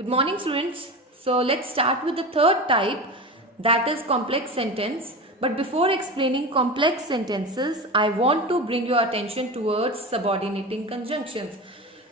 Good morning, students. So let's start with the third type, that is complex sentence. But before explaining complex sentences, I want to bring your attention towards subordinating conjunctions.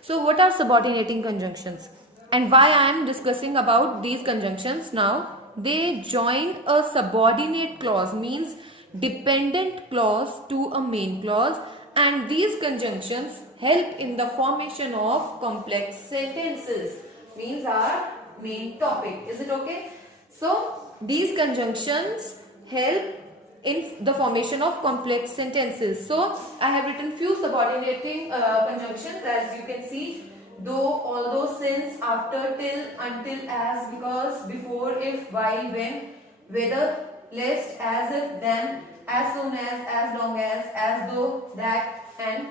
So what are subordinating conjunctions and why I am discussing about these conjunctions now? They join a subordinate clause, means dependent clause to a main clause, and these conjunctions help in the formation of complex sentences, means our main topic. Is it okay? So these conjunctions help in the formation of complex sentences. So I have written few subordinating conjunctions, as you can see: though, although, since, after, till, until, as, because, before, if, while, when, whether, lest, as if, then, as soon as long as though, that, and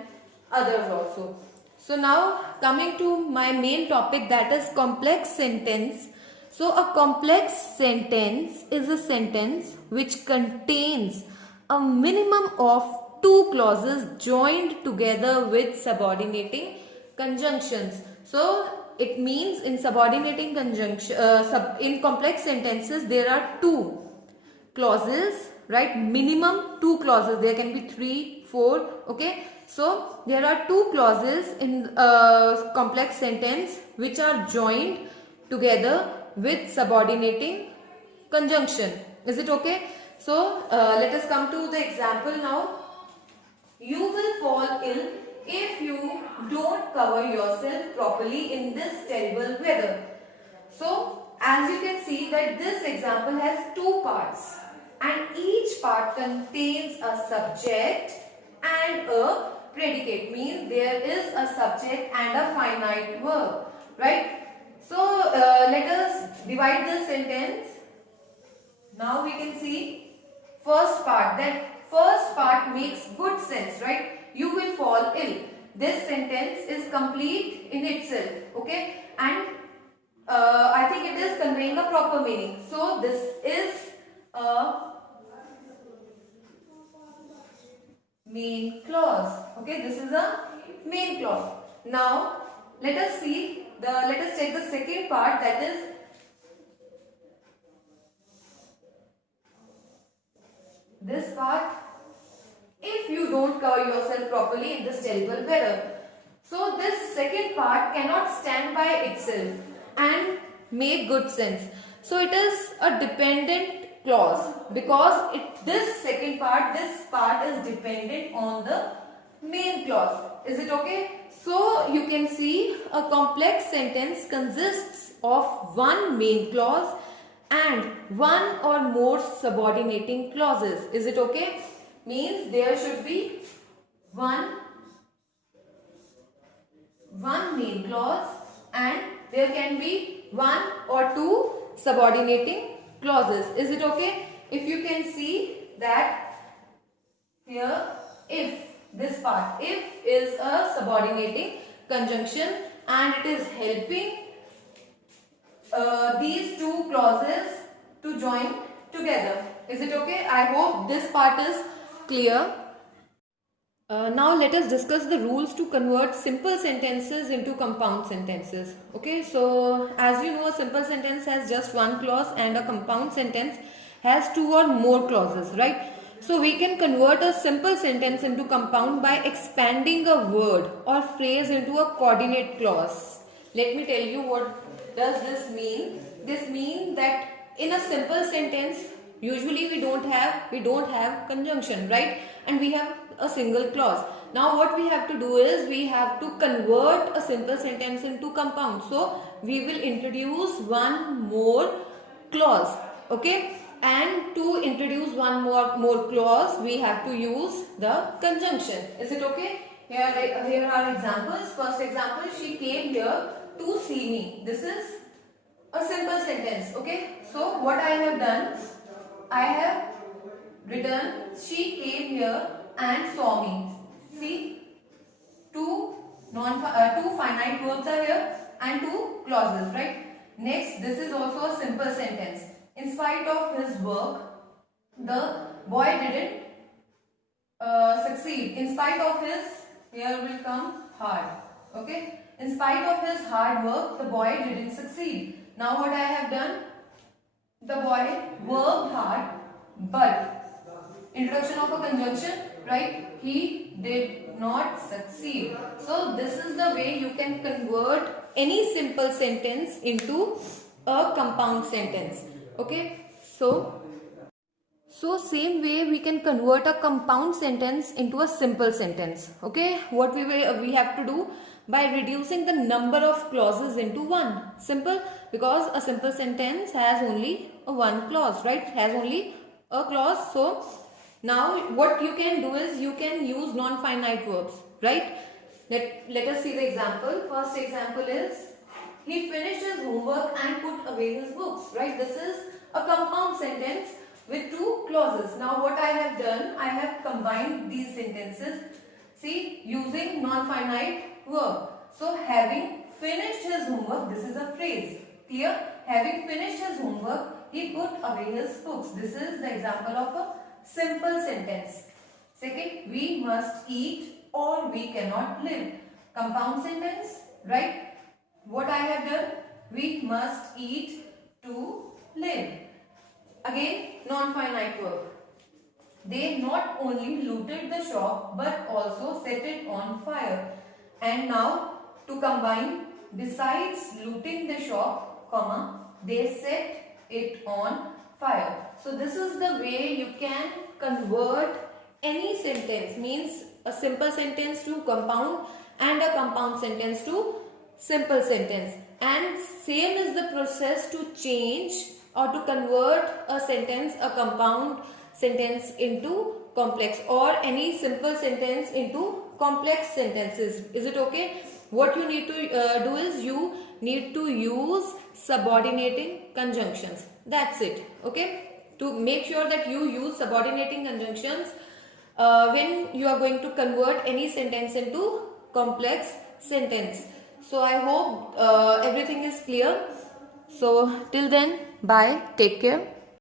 others also. So now coming to my main topic, that is complex sentence. So a complex sentence is a sentence which contains a minimum of two clauses joined together with subordinating conjunctions. So it means in subordinating conjunction, in complex sentences there are two clauses, right? Minimum two clauses. There can be 3, 4. Okay. So there are two clauses in a complex sentence which are joined together with subordinating conjunction. Is it okay? So let us come to the example now. You will fall ill if you don't cover yourself properly in this terrible weather. So as you can see that this example has two parts, and each part contains a subject and a predicate, means there is a subject and a finite verb, right? So let us divide the sentence. Now we can see first part, that first part makes good sense, right? You will fall ill. This sentence is complete in itself, okay? And I think it is conveying a proper meaning. So this is a main clause. Okay, this is a main clause. Now let us take the second part, that is this part. If you don't cover yourself properly in this terrible weather. So this second part cannot stand by itself and make good sense. So it is a dependent clause because this part is dependent on the main clause. Is it okay? So you can see a complex sentence consists of one main clause and one or more subordinating clauses. Is it okay? Means there should be one main clause and there can be one or two subordinating clauses. Is it okay? If you can see that here, if this part, if is a subordinating conjunction and it is helping these two clauses to join together. Is it okay? I hope this part is clear. Now let us discuss the rules to convert simple sentences into compound sentences. Okay, so as you know, a simple sentence has just one clause and a compound sentence has two or more clauses, right? So we can convert a simple sentence into compound by expanding a word or phrase into a coordinate clause. Let me tell you what does this mean. This means that in a simple sentence usually we don't have conjunction, right? And we have a single clause. Now what we have to do is we have to convert a simple sentence into compound. So we will introduce one more clause, okay? And to introduce one more clause, we have to use the conjunction. Is it okay? Here are examples. First example, she came here to see me. This is a simple sentence, okay? So what I have done, I have written she came here and saw me. See, two finite verbs are here and two clauses, right? Next, this is also a simple sentence. In spite of his work, the boy didn't succeed. In spite of his, here will come hard. Okay. In spite of his hard work, the boy didn't succeed. Now what I have done? The boy worked hard, but introduction of a conjunction, right? He did not succeed. So this is the way you can convert any simple sentence into a compound sentence. Okay, so same way we can convert a compound sentence into a simple sentence. Okay, what we have to do by reducing the number of clauses into one. Simple, because a simple sentence has only a one clause, right? It has only a clause. So now what you can do is you can use non-finite verbs, right? Let us see the example. First example is, he finished his homework and put away his books, right? This is a compound sentence with two clauses. Now what I have done, I have combined these sentences, see, using non-finite verb. So having finished his homework, this is a phrase. Clear? Having finished his homework, he put away his books. This is the example of a simple sentence. Second, we must eat or we cannot live. Compound sentence, right? What I have done, we must eat to live. Again, non-finite verb. They not only looted the shop but also set it on fire. And now to combine, besides looting the shop, comma, they set it on fire. So this is the way you can convert any sentence, means a simple sentence to compound and a compound sentence to simple sentence. And same is the process to change or to convert a sentence, a compound sentence into complex, or any simple sentence into complex sentences. Is it okay? What you need to do is you need to use subordinating conjunctions. That's it. Okay? To make sure that you use subordinating conjunctions when you are going to convert any sentence into complex sentence. So I hope everything is clear. So till then, bye, take care.